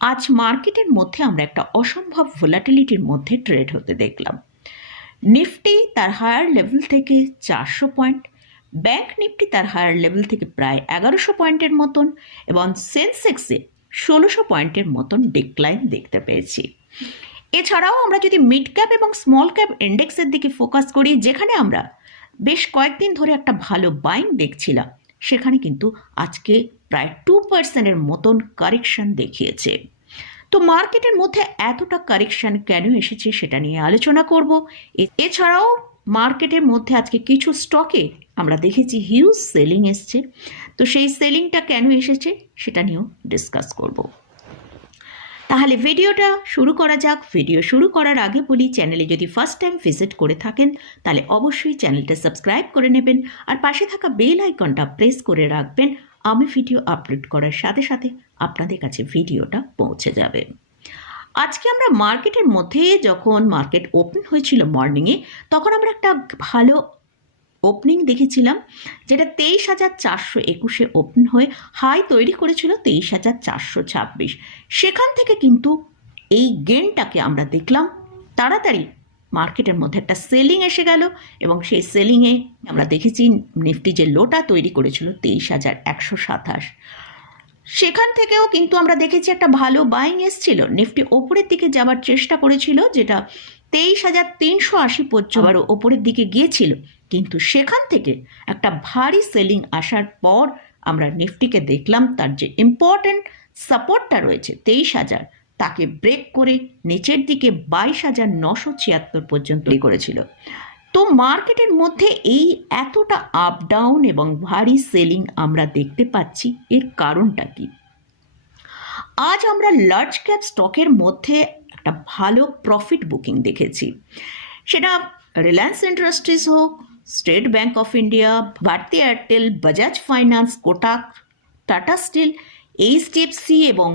আজ মার্কেটের মধ্যে আমরা একটা অসম্ভব ভোলাটিলিটির মধ্যে ট্রেড হতে দেখলাম। নিফটি তার হায়ার লেভেল থেকে চারশো পয়েন্ট, ব্যাংক নিফটি তার হায়ার লেভেল থেকে প্রায় এগারোশো পয়েন্টের মতন এবং সেন্সেক্সে ষোলোশো পয়েন্টের মতন ডিক্লাইন দেখতে পেয়েছি। এছাড়াও আমরা যদি মিড ক্যাপ এবং স্মল ক্যাপ ইন্ডেক্সের দিকে ফোকাস করি, যেখানে আমরা বেশ কয়েকদিন ধরে একটা ভালো বাইং দেখছিলাম, সেখানে কিন্তু আজকে প্রায় টু পার্সেন্টের মতন কারেকশন দেখিয়েছে। তো মার্কেটের মধ্যে এতটা কারেকশন কেন এসেছে সেটা নিয়ে আলোচনা করব। এছাড়াও মার্কেটের মধ্যে আজকে কিছু স্টকে আমরা দেখেছি হিউজ সেলিং এসছে। তো সেই সেলিংটা কেন এসেছে সেটা নিয়েও ডিসকাস করব। তাহলে ভিডিওটা শুরু করা যাক। ভিডিও শুরু করার আগে বলি, চ্যানেলে যদি ফার্স্ট টাইম ভিজিট করে থাকেন, তাহলে অবশ্যই চ্যানেলটা সাবস্ক্রাইব করে নেবেন আর পাশে থাকা বেল আইকনটা প্রেস করে রাখবেন। আমি ভিডিও আপলোড করার সাথে সাথে আপনাদের কাছে ভিডিওটা পৌঁছে যাবে। আজকে আমরা মার্কেটের মধ্যে যখন মার্কেট ওপেন হয়েছিল মর্নিংয়ে, তখন আমরা একটা ভালো ওপেনিং দেখেছিলাম, যেটা তেইশ হাজার চারশো একুশে ওপেন হয়ে হাই তৈরি করেছিল তেইশ হাজার চারশো ছাব্বিশ। সেখান থেকে কিন্তু এই গেনটাকে আমরা দেখলাম। তাড়াতাড়ি মার্কেটের মধ্যে একটা সেলিং এসে গেল এবং সেই সেলিংয়ে আমরা দেখেছি নিফটি যে লোটা তৈরি করেছিল তেইশ হাজার একশো সাতাশ। সেখান থেকেও কিন্তু আমরা দেখেছি একটা ভালো বাইং এসছিল। নিফটি ওপরের দিকে যাওয়ার চেষ্টা করেছিল যেটা তেইশ হাজার তিনশো আশি পর্যন্ত ওপরের দিকে গিয়েছিল। কিন্তু সেখান থেকে একটা ভারী সেলিং আসার পর আমরা নিফটিকে দেখলাম তার যে ইম্পর্ট্যান্ট সাপোর্টটা রয়েছে তেইশ হাজার তাকে ব্রেক করে নিচের দিকে বাইশ হাজার নশো ছিয়াত্তর পর্যন্ত করেছিল। তো মার্কেটের মধ্যে এই এতটা আপ ডাউন এবং ভারী সেলিং আমরা দেখতে পাচ্ছি, এর কারণটা কি? আজ আমরা লার্জ ক্যাপ স্টকের মধ্যে একটা ভালো প্রফিট বুকিং দেখেছি। সেটা রিলায়েন্স ইন্ডাস্ট্রিজ হোক State Bank of India Bharti Airtel Bajaj Finance Kotak Tata Steel HDFC এবং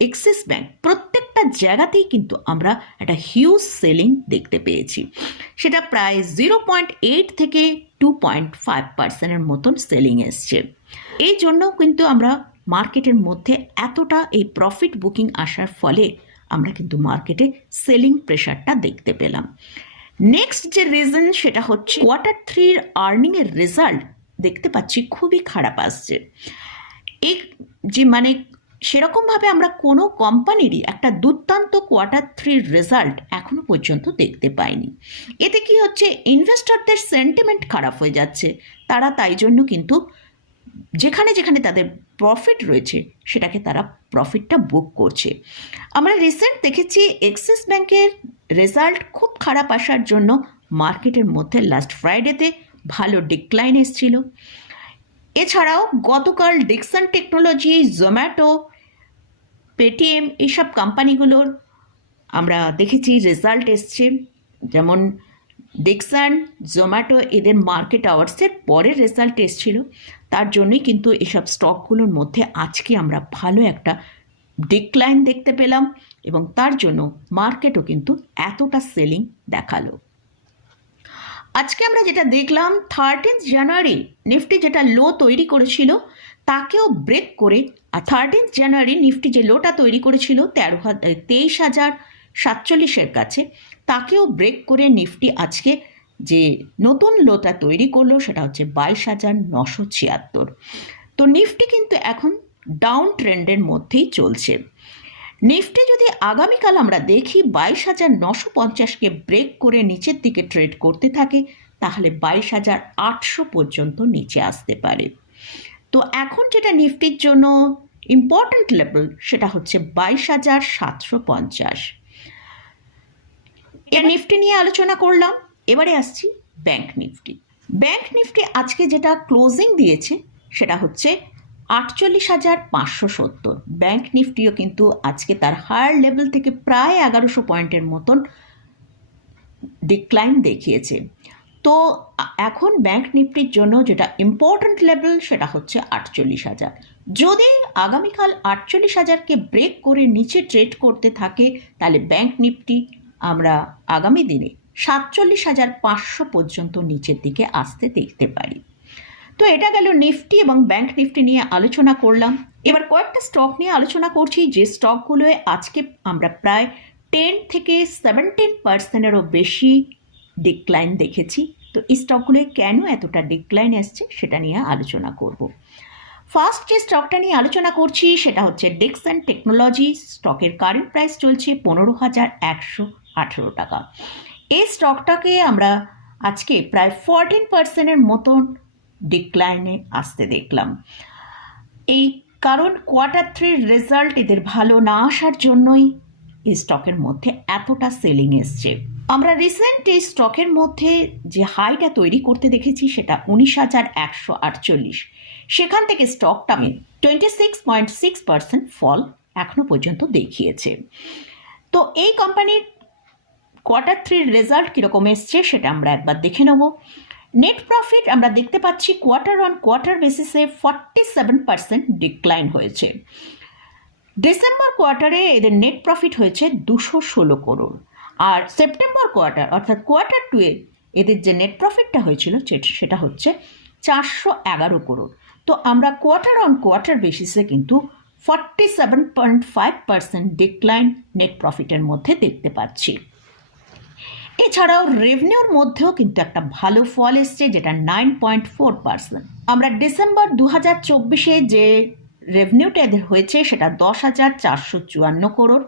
এক্সিস ব্যাঙ্ক প্রত্যেকটা জায়গাতেই কিন্তু আমরা একটা হিউজ সেলিং দেখতে পেয়েছি। সেটা প্রায় জিরো পয়েন্ট এইট থেকে টু পয়েন্ট ফাইভ পার্সেন্টের মতন সেলিং এসছে। এই জন্য কিন্তু আমরা মার্কেটের মধ্যে এতটা এই প্রফিট বুকিং আসার ফলে আমরা কিন্তু মার্কেটে সেলিং প্রেশারটা দেখতে পেলাম। নেক্সট যে রিজন সেটা হচ্ছে কোয়ার্টার থ্রির আর্নিংয়ের রেজাল্ট দেখতে পাচ্ছি খুবই খারাপ আসছে। এই যে মানে সেরকমভাবে আমরা কোনো কোম্পানিরই একটা দুর্দান্ত কোয়ার্টার থ্রির রেজাল্ট এখনও পর্যন্ত দেখতে পাইনি। এতে কি হচ্ছে? ইনভেস্টরদের সেন্টিমেন্ট খারাপ হয়ে যাচ্ছে। তারা তাই জন্য কিন্তু যেখানে যেখানে তাদের প্রফিট রয়েছে, সেটাকে তারা প্রফিটটা বুক করছে। আমরা রিসেন্ট দেখেছি এক্সিস ব্যাংকের রেজাল্ট খুব খারাপ আসার জন্য মার্কেটের মধ্যে লাস্ট ফ্রাইডেতে ভালো ডিক্লাইন এসেছিল। এছাড়াও গতকাল ডিকসন টেকনোলজি জোম্যাটো পেটিএম এইসব কোম্পানিগুলোর আমরা দেখেছি রেজাল্ট এসছে। যেমন ডিকসন জোম্যাটো এদের মার্কেট আওয়ার্সের পরে রেজাল্ট এসছিল। তার জন্যই কিন্তু এসব স্টকগুলোর মধ্যে আজকে আমরা ভালো একটা ডিক্লাইন দেখতে পেলাম এবং তার জন্য মার্কেটও কিন্তু এতটা সেলিং দেখাল। আজকে আমরা যেটা দেখলাম থার্টিন্থ জানুয়ারি নিফটি যেটা লো তৈরি করেছিল, তাকেও ব্রেক করে, আর থার্টিন্থ জানুয়ারি নিফটি যে লোটা তৈরি করেছিল, তেরো তেইশ হাজার সাতচল্লিশের কাছে, তাকেও ব্রেক করে নিফটি আজকে যে নতুন লোটা তৈরি করল, সেটা হচ্ছে বাইশ হাজার নশো ছিয়াত্তর। তো নিফটি কিন্তু এখন ডাউন ট্রেন্ডের মধ্যেই চলছে। নিফটি যদি আগামীকাল আমরা দেখি বাইশ হাজার নশো পঞ্চাশকে ব্রেক করে নিচের দিকে ট্রেড করতে থাকে, তাহলে বাইশ হাজার আটশো পর্যন্ত নিচে আসতে পারে। তো এখন যেটা নিফটির জন্য ইম্পর্ট্যান্ট লেভেল সেটা হচ্ছে বাইশ হাজার সাতশো পঞ্চাশ। এর নিফটি নিয়ে আলোচনা করলাম, এবারে আসছি ব্যাংক নিফটি। ব্যাংক নিফটি আজকে যেটা ক্লোজিং দিয়েছে, সেটা হচ্ছে আটচল্লিশ হাজার পাঁচশো সত্তর। ব্যাংক নিফটিও কিন্তু আজকে তার হায়ার লেভেল থেকে প্রায় এগারোশো পয়েন্টের মতন ডিক্লাইন দেখিয়েছে। তো এখন ব্যাংক নিফটির জন্য যেটা ইম্পর্ট্যান্ট লেভেল সেটা হচ্ছে আটচল্লিশ হাজার। যদি আগামীকাল আটচল্লিশ হাজারকে ব্রেক করে নিচে ট্রেড করতে থাকে, তাহলে ব্যাংক নিফটি আমরা আগামী দিনে সাতচল্লিশ হাজার পাঁচশো পর্যন্ত নিচের দিকে আসতে দেখতে পারি। তো এটা গেল নিফটি এবং ব্যাংক নিফটি নিয়ে আলোচনা করলাম। এবার কয়েকটা স্টক নিয়ে আলোচনা করছি। যে স্টকগুলোয় আজকে আমরা প্রায় টেন থেকে সেভেন্টিন পার্সেন্টেরও বেশি ডিক্লাইন দেখেছি। তো এই স্টকগুলোয় কেন এতটা ডিক্লাইন আসছে সেটা নিয়ে আলোচনা করব। ফার্স্ট যে স্টকটা নিয়ে আলোচনা করছি সেটা হচ্ছে ডিক্সন টেকনোলজি স্টকের কারেন্ট প্রাইস চলছে পনেরো হাজার একশো আঠেরো টাকা। এই স্টকটাকে আমরা আজকে প্রায় ফোরটিন পার্সেন্টের মতন ডিক্লাইনে আসতে দেখলাম। এই কারণ কোয়ার্টার থ্রির রেজাল্ট এদের ভালো না আসার জন্যই এই স্টকের মধ্যে এতটা সেলিং এসছে। আমরা রিসেন্ট এই স্টকের মধ্যে যে হাইটা তৈরি করতে দেখেছি সেটা উনিশ হাজার একশো আটচল্লিশ। সেখান থেকে স্টকটা twenty six point six percent fall এখনও পর্যন্ত দেখিয়েছে। তো এই কোম্পানির কোয়ার্টার থ্রির রেজাল্ট কীরকম এসছে সেটা আমরা একবার দেখে নেব। নেট প্রফিট আমরা দেখতে পাচ্ছি কোয়ার্টার অন কোয়ার্টার বেসিসে ফর্টি সেভেন পার্সেন্ট ডিক্লাইন হয়েছে। ডিসেম্বর কোয়ার্টারে এদের নেট প্রফিট হয়েছে দুশো ষোলো করোড় আর সেপ্টেম্বর কোয়ার্টার অর্থাৎ কোয়ার্টার টুয়ে এদের যে নেট প্রফিটটা হয়েছিল সেটা হচ্ছে চারশো এগারো করোড় তো আমরা কোয়ার্টার অন কোয়ার্টার বেসিসে কিন্তু forty seven point five percent decline net প্রফিটের মধ্যে দেখতে পাচ্ছি। এছাড়াও রেভিনিউর মধ্যেও কিন্তু একটা ভালো ফল এসছে, যেটা নাইন পয়েন্ট ফোর পার্সেন্ট আমরা ডিসেম্বর দু হাজার চব্বিশে যে রেভিনিউটা এদের হয়েছে, সেটা দশ হাজার চারশো চুয়ান্ন করোড়।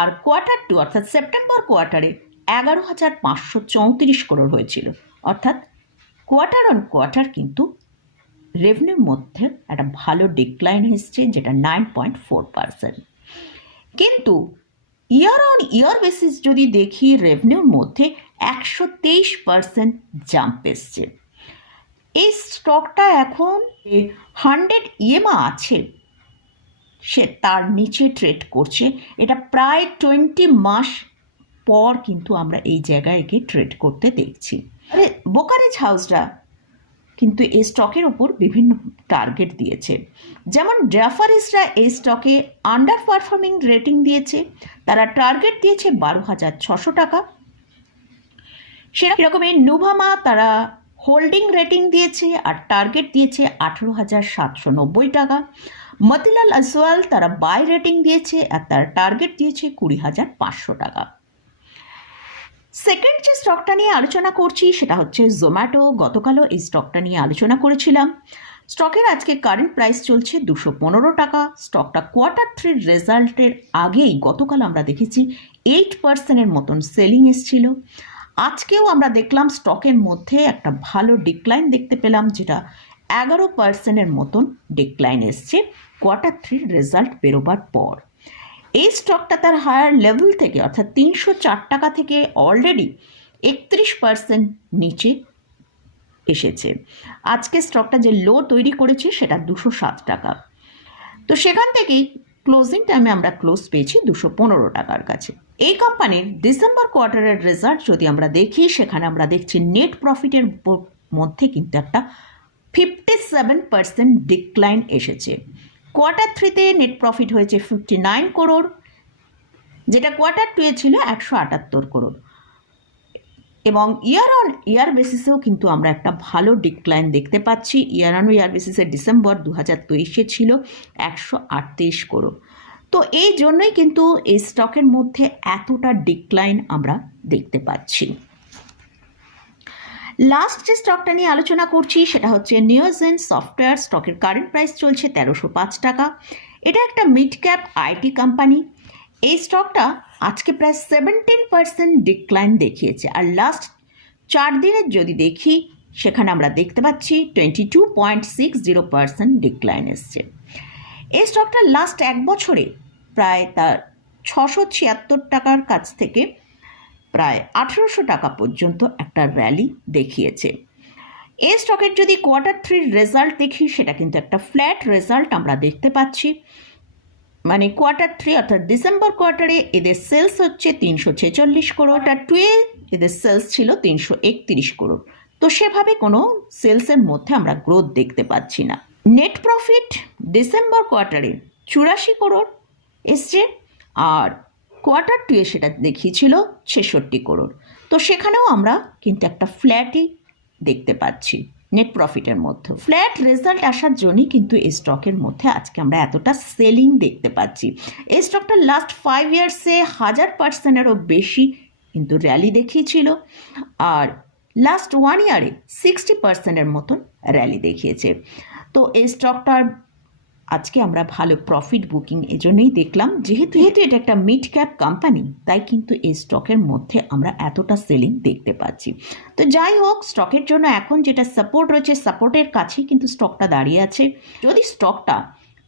আর কোয়ার্টার টু অর্থাৎ সেপ্টেম্বর কোয়ার্টারে এগারো হাজার পাঁচশো চৌত্রিশ করোড় হয়েছিল। অর্থাৎ কোয়ার্টার অন কোয়ার্টার কিন্তু রেভিনিউর মধ্যে একটা ভালো ডিক্লাইন এসছে, যেটা নাইন পয়েন্ট ফোর পার্সেন্ট কিন্তু ইয়ার অন ইয়ার বেসিস যদি দেখি রেভিনিউর মধ্যে একশো তেইশ পার্সেন্ট জাম্প এসছে। এই স্টকটা এখন হান্ড্রেড ইএমআ আছে। সে তার নিচে ট্রেড করছে। এটা প্রায় টোয়েন্টি মাস পর কিন্তু আমরা এই জায়গায় একে ট্রেড করতে দেখছি। আরে বোকারেজ হাউসরা কিন্তু এই স্টকের ওপর বিভিন্ন টার্গেট দিয়েছে। যেমন ড্রাফারিসরা এই স্টকে আন্ডার পারফর্মিং রেটিং দিয়েছে। তারা টার্গেট দিয়েছে বারো হাজার ছশো টাকা। সেরকমই নুভামা তারা হোল্ডিং রেটিং দিয়েছে আর টার্গেট দিয়েছে আঠেরো হাজার সাতশো নব্বই টাকা। মতিলাল আসওয়াল তারা বাই রেটিং দিয়েছে আর তার টার্গেট দিয়েছে কুড়ি হাজার পাঁচশো টাকা। সেকেন্ড যে স্টকটা নিয়ে আলোচনা করছি সেটা হচ্ছে জোম্যাটো গতকালও এই স্টকটা নিয়ে আলোচনা করেছিলাম। স্টকের আজকে কারেন্ট প্রাইস চলছে দুশো পনেরো টাকা। স্টকটা কোয়ার্টার থ্রির রেজাল্টের আগেই গতকাল আমরা দেখেছি এইট পার্সেন্টের মতন সেলিং এসছিল। আজকেও আমরা দেখলাম স্টকের মধ্যে একটা ভালো ডিক্লাইন দেখতে পেলাম, যেটা এগারো পার্সেন্টের মতন ডিক্লাইন এসছে কোয়ার্টার থ্রির রেজাল্ট বেরোবার পর। এই স্টকটা তার হায়ার লেভেল থেকে, অর্থাৎ তিনশো চার টাকা থেকে অলরেডি একত্রিশ পার্সেন্ট নিচে এসেছে। আজকে স্টকটা যে লো তৈরি করেছে সেটা দুশো সাত টাকা। তো সেখান থেকেই ক্লোজিং টাইমে আমরা ক্লোজ পেয়েছি দুশো পনেরো টাকার কাছে। এই কোম্পানির ডিসেম্বর কোয়ার্টারের রেজাল্ট যদি আমরা দেখি, সেখানে আমরা দেখছি নেট প্রফিটের মধ্যে কিন্তু একটা ফিফটি সেভেন পার্সেন্ট ডিক্লাইন এসেছে কোয়ার্টার থ্রিতে নেট প্রফিট হয়েছে ফিফটি নাইন করোড় যেটা কোয়ার্টার টুয়ে ছিল একশো আটাত্তর করোড় এবং ইয়ার অন ইয়ার বেসিসেও কিন্তু আমরা একটা ভালো ডিক্লাইন দেখতে পাচ্ছি। ইয়ার অন ইয়ার বেসিসে ডিসেম্বর দু হাজার তেইশে ছিল একশো আটত্রিশ করোড় তো এই জন্যই কিন্তু এই স্টকের মধ্যে এতটা ডিক্লাইন আমরা দেখতে পাচ্ছি। লাস্ট যে স্টকটা নিয়ে আলোচনা করছি, সেটা হচ্ছে নিউজেন সফটওয়্যার স্টকের কারেন্ট প্রাইস চলছে তেরোশো পাঁচ টাকা। এটা একটা মিড ক্যাপ আইটি কোম্পানি এই স্টকটা আজকে প্রায় সেভেন্টিন পার্সেন্ট ডিক্লাইন দেখিয়েছে। আর লাস্ট চার দিনের যদি দেখি, সেখানে আমরা দেখতে পাচ্ছি twenty two point six zero percent decline এসছে। এই স্টকটা লাস্ট এক বছরে প্রায় তার ছশো ছিয়াত্তর টাকার কাছ থেকে প্রায় আঠেরোশো টাকা পর্যন্ত একটা র্যালি দেখিয়েছে। এই স্টকের যদি কোয়ার্টার থ্রির রেজাল্ট দেখি, সেটা কিন্তু একটা ফ্ল্যাট রেজাল্ট আমরা দেখতে পাচ্ছি। মানে কোয়ার্টার থ্রি অর্থাৎ ডিসেম্বর কোয়ার্টারে এদের সেলস হচ্ছে তিনশো ছেচল্লিশ করোড় আর টুয়ে এদের সেলস ছিল তিনশো একত্রিশ করোড় তো সেভাবে কোনো সেলসের মধ্যে আমরা গ্রোথ দেখতে পাচ্ছি না। নেট প্রফিট ডিসেম্বর কোয়ার্টারে চুরাশি করোড় এসছে আর কোয়ার্টার টুয়ে সেটা দেখিয়েছিল ছেষট্টি করোড় তো সেখানেও আমরা কিন্তু একটা ফ্ল্যাটই দেখতে পাচ্ছি। নেট প্রফিটের মধ্যে ফ্ল্যাট রেজাল্ট আসার জন্যই কিন্তু এই স্টকের মধ্যে আজকে আমরা এতটা সেলিং দেখতে পাচ্ছি। এই স্টকটা লাস্ট ফাইভ ইয়ার্সে হাজার পার্সেন্টেরও বেশি কিন্তু র্যালি দেখিয়েছিল। আর লাস্ট ওয়ান ইয়ারে সিক্সটি পার্সেন্টের মতন র্যালি দেখিয়েছে। তো এই স্টকটার আজকে আমরা ভালো প্রফিট বুকিং এজন্যই দেখলাম, যেহেতু যেহেতু এটা একটা মিড ক্যাপ কোম্পানি তাই কিন্তু এই স্টকের মধ্যে আমরা এতটা সেলিং দেখতে পাচ্ছি। তো যাই হোক স্টকের জন্য এখন যেটা সাপোর্ট রয়েছে সাপোর্টের কাছেই কিন্তু স্টকটা দাঁড়িয়ে আছে। যদি স্টকটা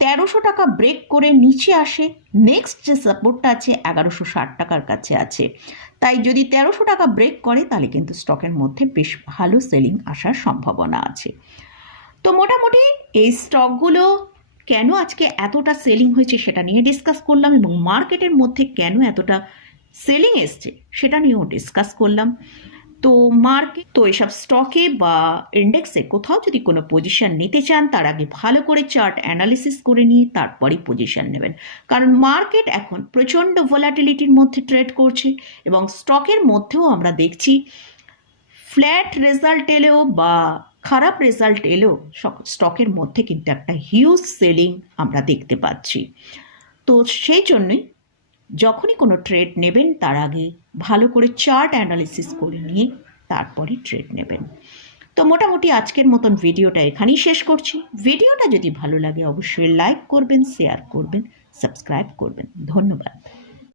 তেরোশো টাকা ব্রেক করে নিচে আসে নেক্সট যে সাপোর্টটা আছে, এগারোশো ষাট টাকার কাছে আছে। তাই যদি তেরোশো টাকা ব্রেক করে, তাহলে কিন্তু স্টকের মধ্যে বেশ ভালো সেলিং আসার সম্ভাবনা আছে। তো মোটামুটি এই স্টকগুলো কেন আজকে এতটা সেলিং হয়েছে সেটা নিয়ে ডিসকাস করলাম এবং মার্কেটের মধ্যে কেন এতটা সেলিং এসছে সেটা নিয়েও ডিসকাস করলাম। তো মার্কেট তো এসব স্টকে বা ইন্ডেক্সে কোথাও যদি কোনো পজিশন নিতে চান, তার আগে ভালো করে চার্ট অ্যানালিসিস করে নিয়ে তারপরেই পজিশন নেবেন। কারণ মার্কেট এখন প্রচণ্ড ভোলাটিলিটির মধ্যে ট্রেড করছে এবং স্টকের মধ্যেও আমরা দেখছি ফ্ল্যাট রেজাল্ট এলেও বা খারাপ রেজাল্ট এলেও স্টকের মধ্যে কিন্তু একটা হিউজ সেলিং আমরা দেখতে পাচ্ছি। তো সেই জন্যই যখনই কোনো ট্রেড নেবেন, তার আগে ভালো করে চার্ট অ্যানালিসিস করে নিয়ে তারপরে ট্রেড নেবেন। তো মোটামুটি আজকের মতন ভিডিওটা এখানেই শেষ করছি। ভিডিওটা যদি ভালো লাগে, অবশ্যই লাইক করবেন শেয়ার করবেন সাবস্ক্রাইব করবেন। ধন্যবাদ।